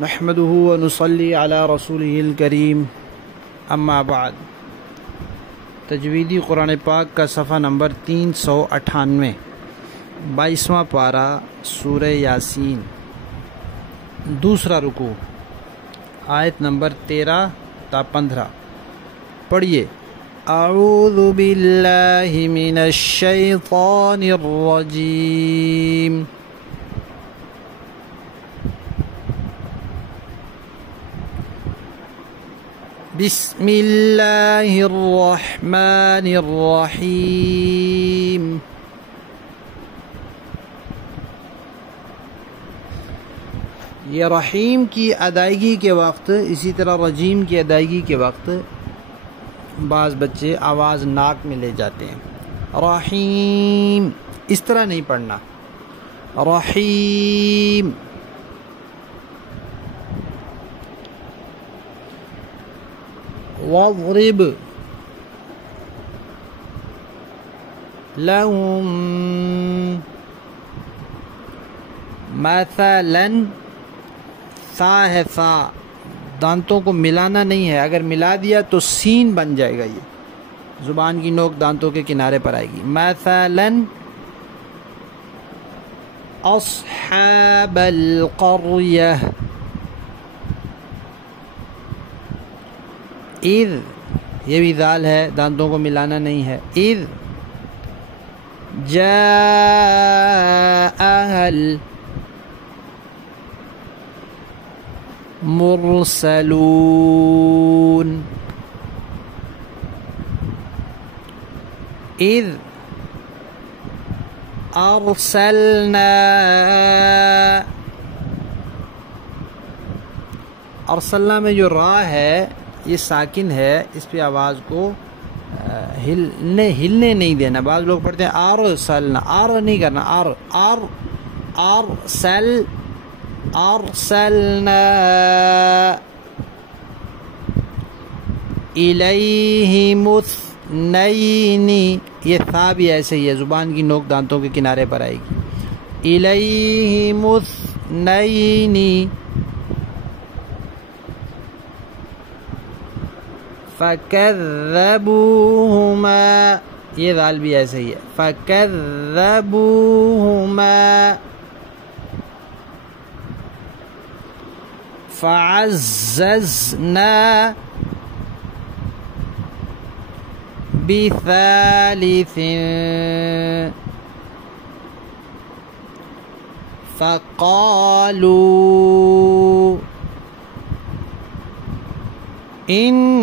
نحمدہ و نصلی علی رسولہ الکریم، اما بعد۔ تجویدی قرآن پاک کا صفحہ نمبر 398، 22واں پارہ سورہ یاسین، دوسرا رکوع، آیت نمبر 13 تا 15۔ پڑھیے۔ اعوذ باللہ من الشیطان الرجیم، بسم اللہ الرحمن الرحیم۔ یہ رحیم کی ادائیگی کے وقت، اسی طرح رجیم کی ادائیگی کے وقت بعض بچے آواز ناک میں لے جاتے ہیں۔ رحیم اس طرح نہیں پڑھنا، رحیم۔ واضرب لهم مثلا، سا ہے سا، دانتوں کو ملانا نہیں ہے، اگر ملا دیا تو سین بن جائے گا، یہ زبان کی نوک دانتوں کے کنارے پر آئے گی۔ مثلا اصحاب القریہ، اذ یہ بھی ذال ہے، دانتوں کو ملانا نہیں ہے۔ اذ جاءها المرسلون، اذ ارسلنا میں جو را ہے یہ ساکن ہے، اس پہ آواز کو ہلنے نہیں دینا۔ بعض لوگ پڑھتے ہیں ارسلنا، آر نہیں کرنا، ارسلنا الیہم اثنین، یہ تھا بھی ایسے ہی ہے، زبان کی نوک دانتوں کے کنارے پر آئے گی۔ الیہم اثنین فَكَذَّبُوهُمَا، یہ ذال بھی ایسے ہی ہے، فَكَذَّبُوهُمَا فَعَزَّزْنَا بِثَالِثٍ فَقَالُوا إِنَّا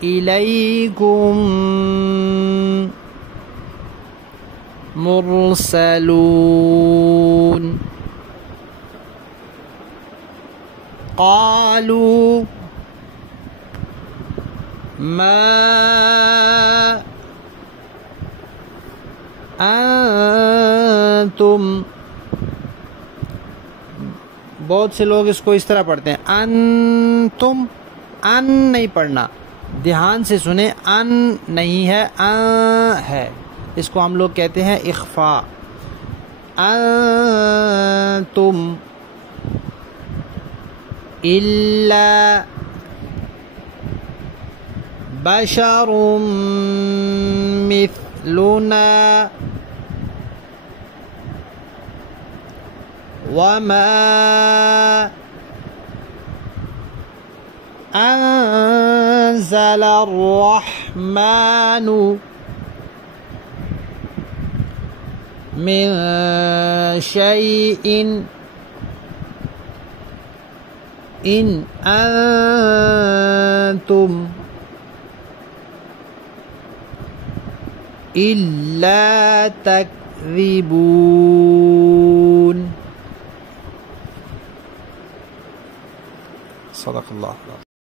إِلَيْكُمْ مُرْسَلُونَ۔ قَالُوا مَا أَنْتُمْ، بہت سے لوگ اس کو اس طرح پڑھتے ہیں، انتم، ان نہیں پڑھنا، دھیان سے سنیں، ان نہیں ہے، ان ہے، اس کو ہم لوگ کہتے ہیں اخفاء۔ انتم الا بشر مثلنا وما أنزل الرحمن من شيء إن أنتم إلا تكذبون۔ صدق اللہ۔